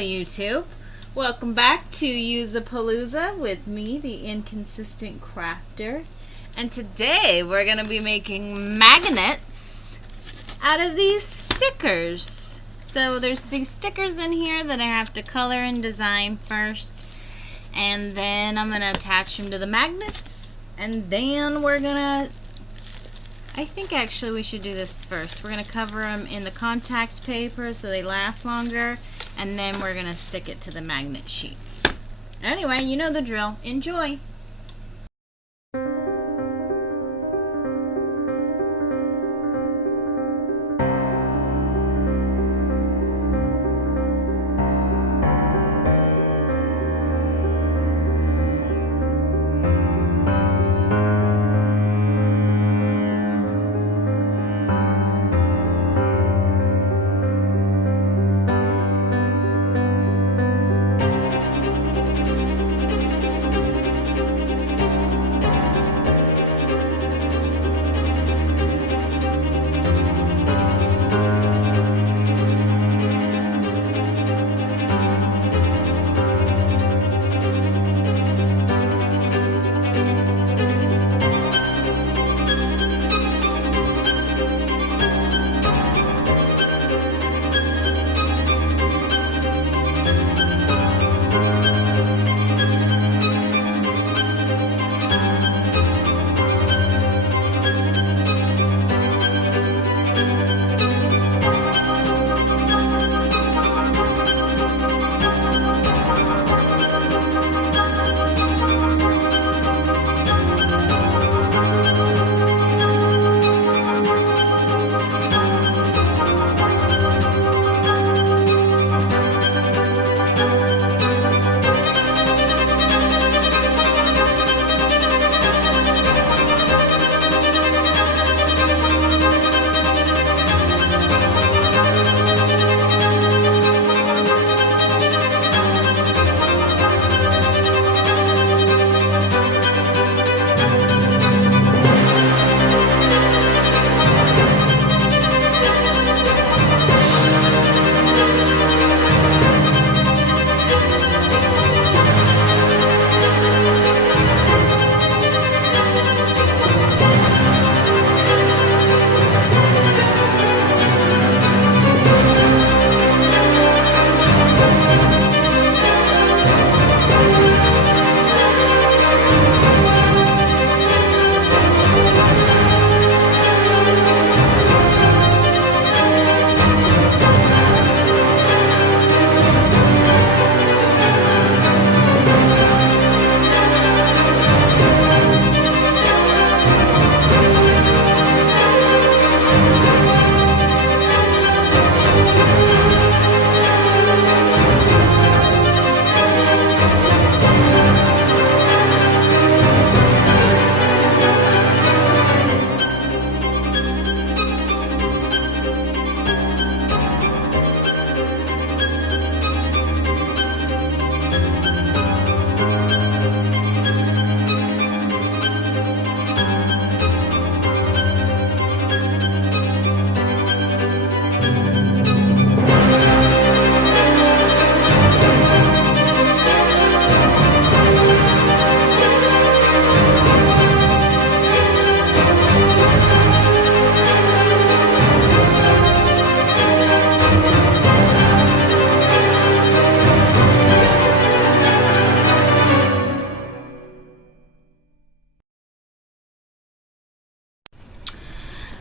YouTube. Welcome back to Useapalooza with me, the inconsistent crafter. And today we're going to be making magnets out of these stickers. So there's these stickers in here that I have to color and design first. And then I'm going to attach them to the magnets. And then we're going to... I think actually we should do this first. We're going to cover them in the contact paper so they last longer, and then we're going to stick it to the magnet sheet. Anyway, you know the drill. Enjoy!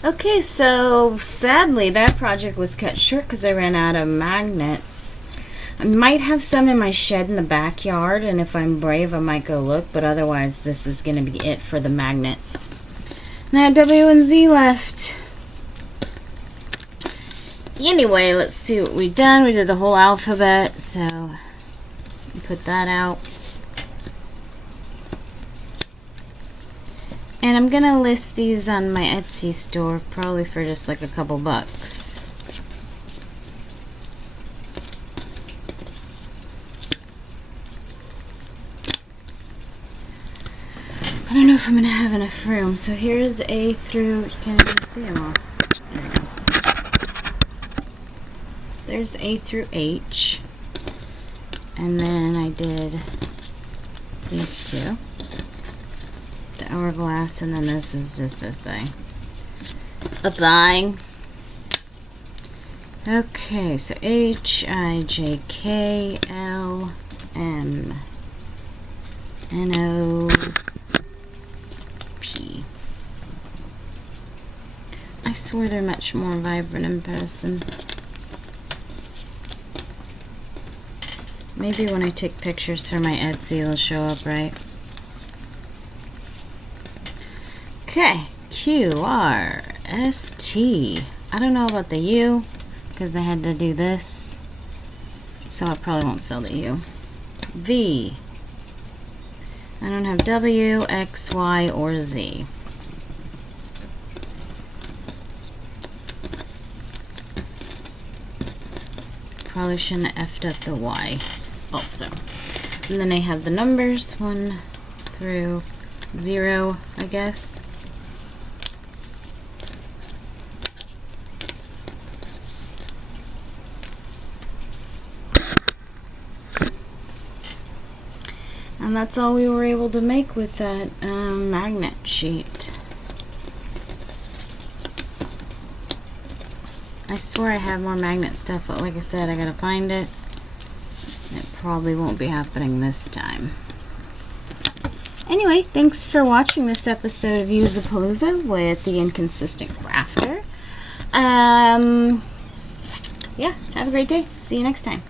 Okay, so sadly that project was cut short because I ran out of magnets. I might have some in my shed in the backyard, and if I'm brave I might go look, but otherwise this is going to be it for the magnets. And I had W and Z left. Anyway, let's see what we've done. We did the whole alphabet, so put that out. And I'm gonna list these on my Etsy store, probably for just like a couple bucks. I don't know if I'm gonna have enough room. So here's A through, you can't even see them all. There we go. There's A through H. And then I did these two, the hourglass, and then this is just a thing. Okay, so HIJKLMNOP. I swear they're much more vibrant in person. Maybe when I take pictures for my Etsy, it'll show up right. Okay, QRST. I don't know about the U because I had to do this, so I probably won't sell the U. V. I don't have W, X, Y, or Z. Probably shouldn't have effed up the Y also. And then I have the numbers 1 through 0, I guess. And that's all we were able to make with that magnet sheet. I swear I have more magnet stuff, but like I said, I gotta find it. It probably won't be happening this time. Anyway, thanks for watching this episode of Useapalooza with the Inconsistent Crafter. Yeah, have a great day. See you next time.